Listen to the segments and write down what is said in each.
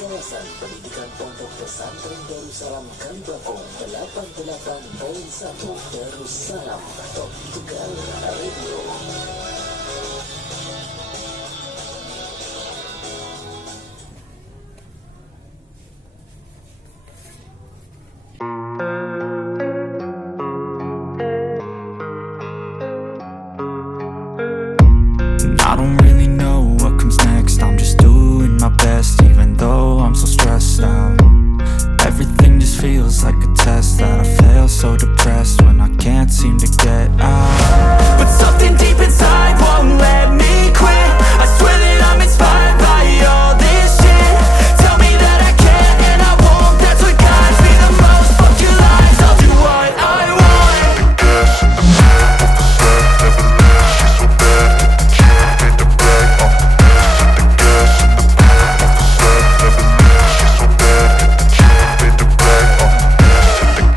kawasan pendidikan Pondok Pesantren Darussalam Kalibakong 88.1 Darussalam Top Tegal Radio. I don't really know what comes next. I'm just doing my best, even though I'm so stressed out. Everything just feels like a test that I fail, so depressed when I can't seem to get out. But something deep inside won't let me quit. I swear that I'm inspired by all this shit. Tell me that I can and I won't. That's what guides me the most. Fuck your lies, I'll do what I want. Gas in the middle of the set, never left. She's so bad that the can't hit the bag. Hit the gas in the middle of the set, never left. She's so bad that the can't hit the bag. Hit the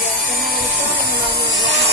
gas in the middle of the set.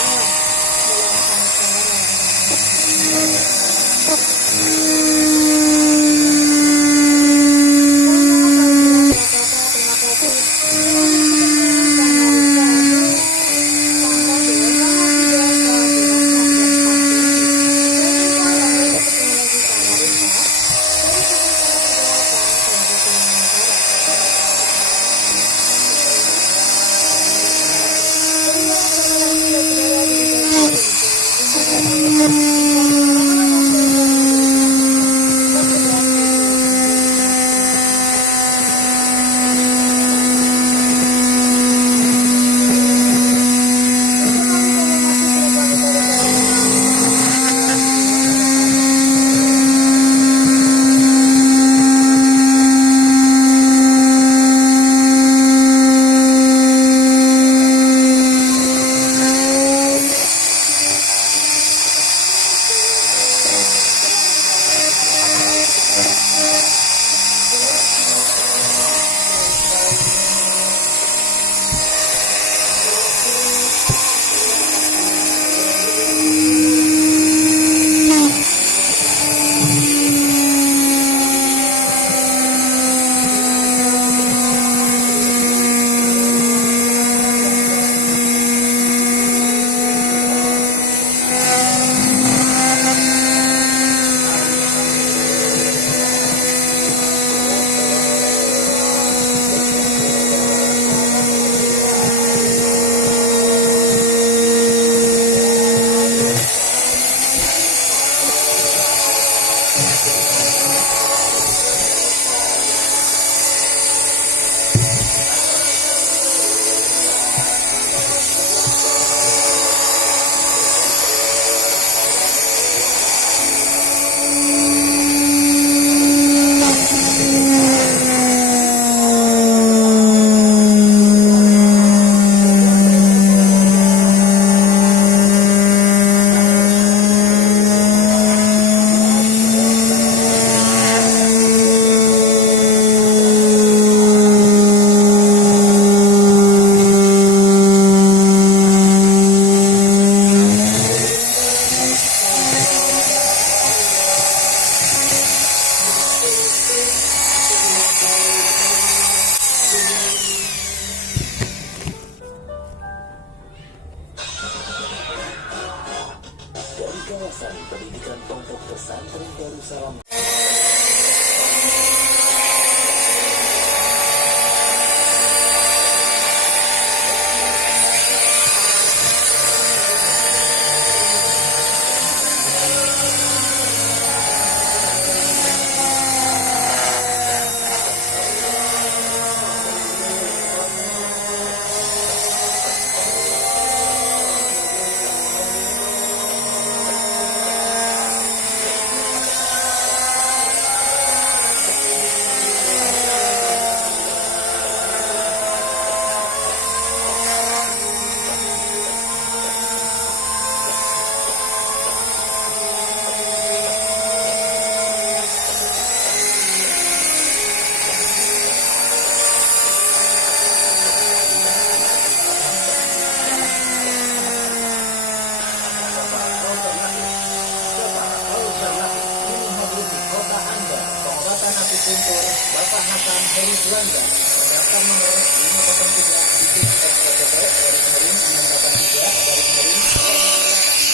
akupuntur Bapak Hasan Heri Belanda, daftar nomor 503 titik SPPT garis miring 683 garis miring 1